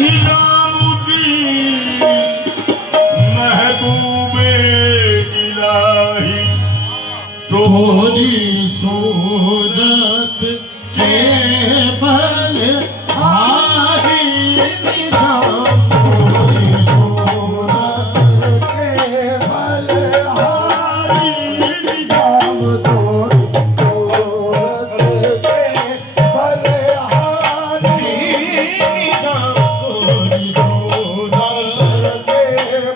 निजामुद्दीन महबूबे इलाही तोरी सूरत के बल हारी निजाम तोरी सूरत के बल हारी निजाम तोरी सूरत के बल हारी निजाम तोरी सूरत के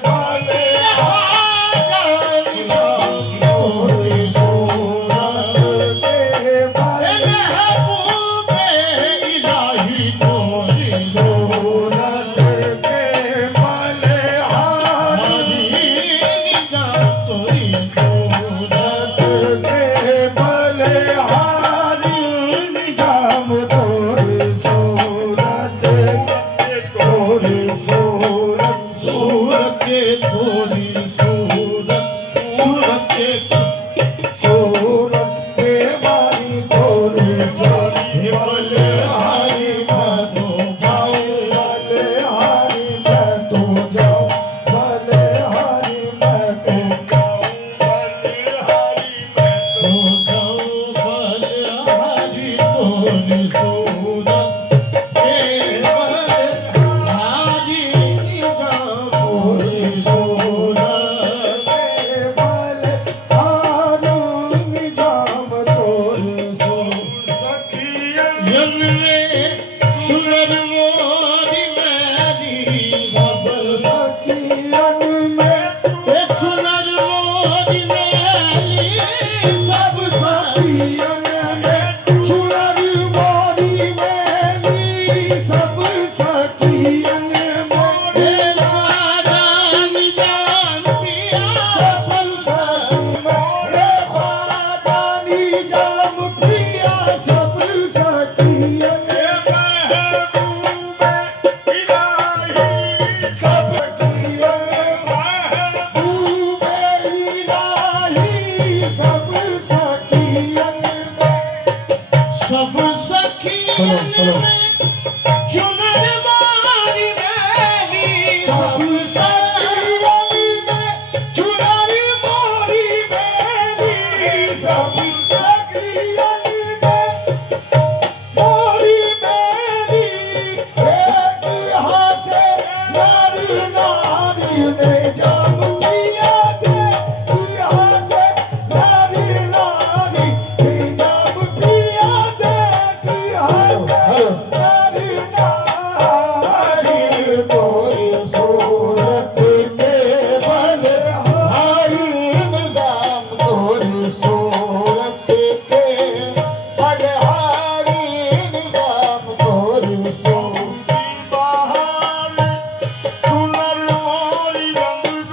बल हारी निजाम तोरी सूरत के बल महबूबे इलाही तोरी सूरत के बल हारी निजाम तोरी सूरत के बल हारी निजाम तोरी सूरत के तोरी सूरत सूरत के तोरी सूरत सूरत के सूरत के बारी तोरी सारी बल हारी मैं तो जाऊं बल हारी मैं तो जाऊं बल हारी मैं तो जाऊं बल हारी मैं तो जाऊं बल हारी तोरी सूरत के बल हारी निजाम तोरी सूरत के बल हारी निजाम तोरी सूरत सखियन रे सुनर मोरी मैरी सब सखियन में एक सुनर मोरी मैरी सब सखियन में सुनर मोरी मैरी सब सखियन मोरे राजा निजाम पिया सब मोरे राजा निजाम पिया सब सखियन महबूबे इलाही सब सखियन महबूबे इलाही सब सखियन सब सखियन में चुनर मारी मेरी सब सखियन में चुनर मारी मेरी सब सखियन में मोरी मेरी एक हासे नारी नारी ने जाम किया दे यहाँ से नारी नारी ने जाम किया दे यहाँ से नारी नारी तोरी सूरत के बल हारी निजाम तोरी सूरत के बल हारी निजाम तोरी सूरत बहार सुनर मोरी रंग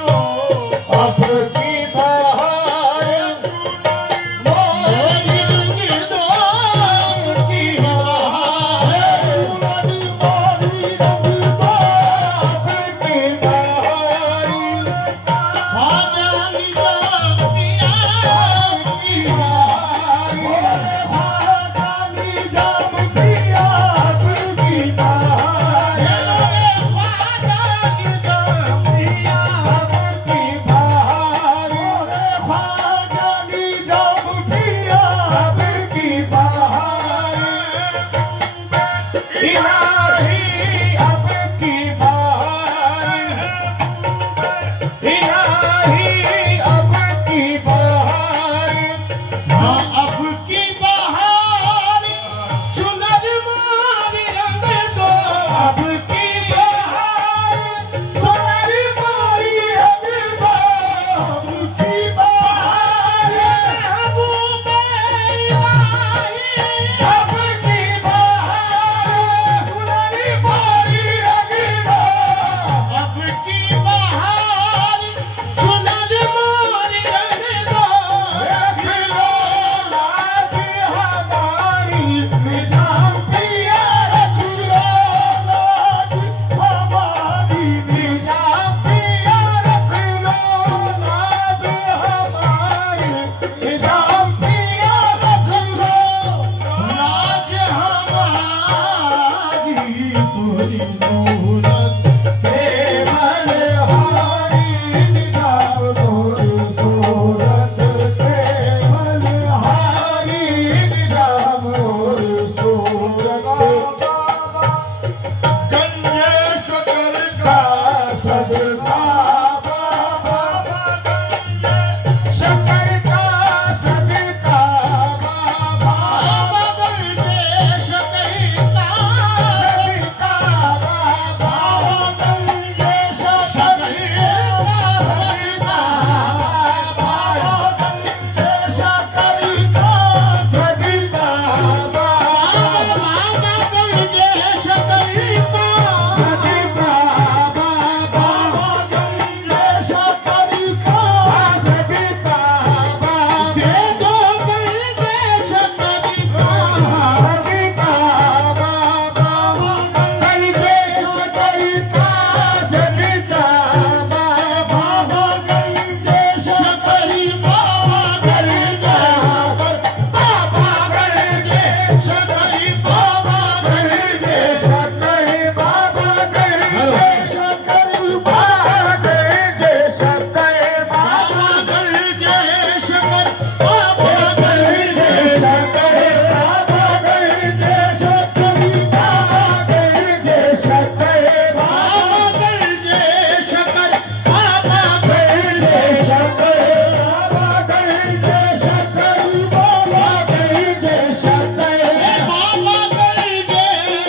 सूरत केवल हारी निजाम तोर सूरत केवल हारी निजाम तोर सूरत गंजे शकर का सदका बाबा गंजे शकर का सदका बाबा गंजे शकर का सदका बाबा गंजे शकर का सदका बाबा गंजे शकर का सदका बाबा गंजे शकर का सदका बाबा गंजे शकर का सदका बाबा दे दो गंजे शकर का सदका बाबा गंजे शकर का सदका बाबा गंजे शकर बाबा गंजे शकर बाबा गंजे शकर बाबा गंजे शकर बाबा गंजे शकर बाबा गंजे शकर बाबा गंजे शकर बाबा गंजे शकर बाबा गंजे शकर बाबा गंजे शकर बाबा गंजे शकर बाबा गंजे शकर बाबा गंजे शकर बाबा गंजे शकर बाबा गंजे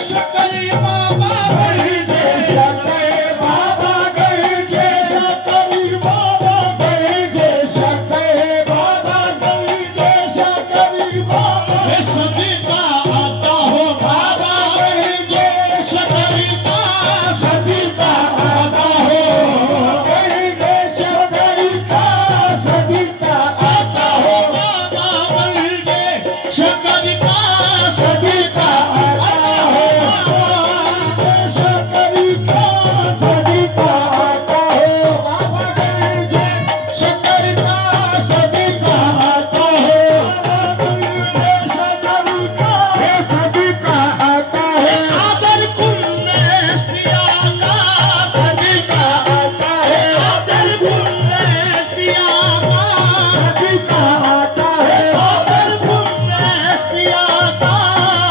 शकर बाबा गंजे शकर बाबा गंजे शकर बाबा गंजे शकर बाबा गंजे शकर बाबा ये सदका आता हो बाबा गंजे शकर का सदका आता हो गंजे शकर का सदका आता हो बाबा गंजे शकर का सदका आता हो शकर का सदका आता हो बाबा गंजे शकर का सदका आता हो गंजे शकर का सदका आता है आदर कुल्लेश पिया का सदका आता है आदर कुल्लेश पिया का सदका आता है आदर कुल्लेश पिया का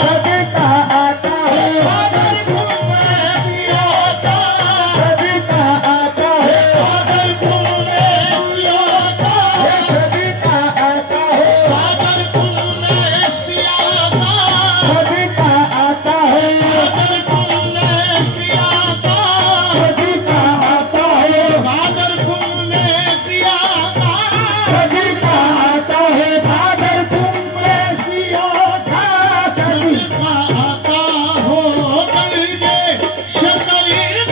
सदका आता है आदर कुल्लेश पिया का सदका आता है आदर कुल्लेश पिया का सदका आता है आदर कुल्लेश पिया का सदका आता है आदर कुल्लेश पिया का सदका आता है आदर कुल्लेश पिया का सदका आता है आदर कुल्लेश पिया का सदका आता हो गंजे शकर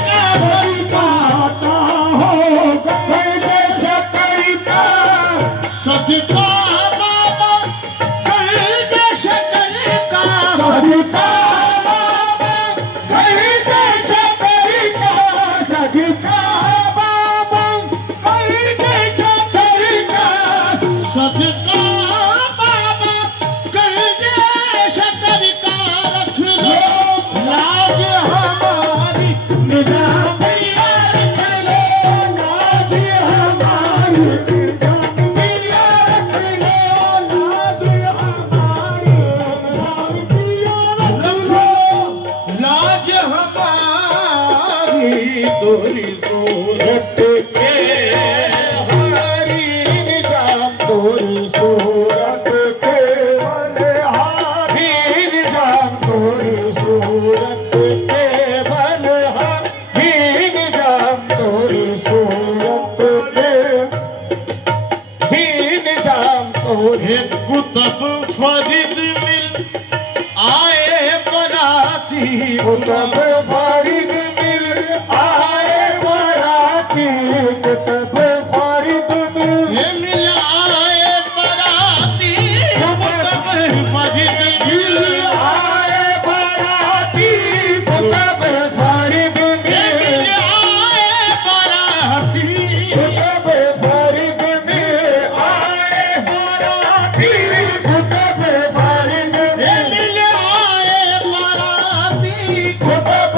का सदका आता हो गंजे शकर का सदका बाबा गंजे शकर का सदका बाबा गंजे शकर का सदका बाबा गंजे शकर का सदका बाबा गंजे शकर का रख लो लाज हमारी निगाह पिया रख लो लाज हमारी निगाह पिया रख लो लाज हमारी निगाह पिया रख लो लाज हमारी तोरी सूरत के हारी निजाम तोरी सूरत के हारी निजाम तोरी सूरत के हारी निजाम तोरी सूरत के दीन जाम तोरे कुतब फरीद मिल आए बराती कुतब फरीद मिल आए बराती कुतब फरीद मिल आए बराती कुतब फरीद मिल आए बराती कुतब फरीद मिल आए बराती कुतब फरीद मिल आए बराती कुतब फरीद मिल आए बराती कुतब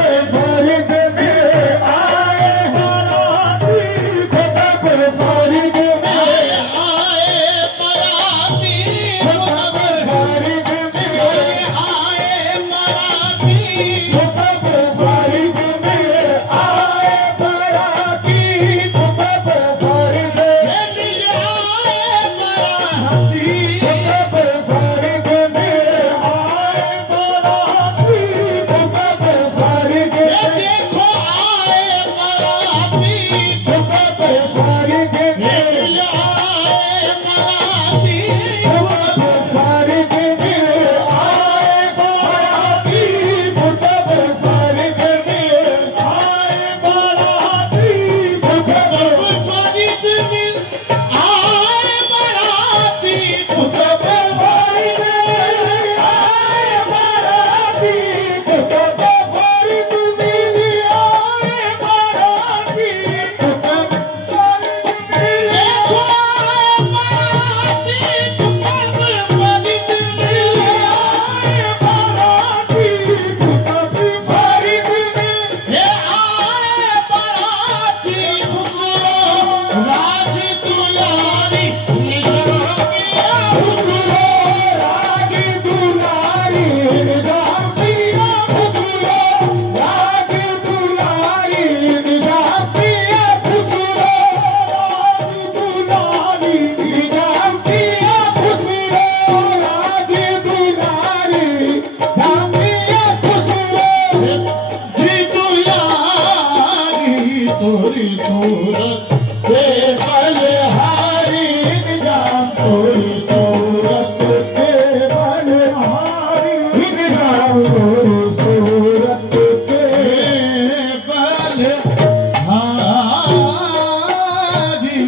सूरत के बलहारी निजाम तोरी सूरत के बलहारी निजाम तोरी सूरत के बलहारी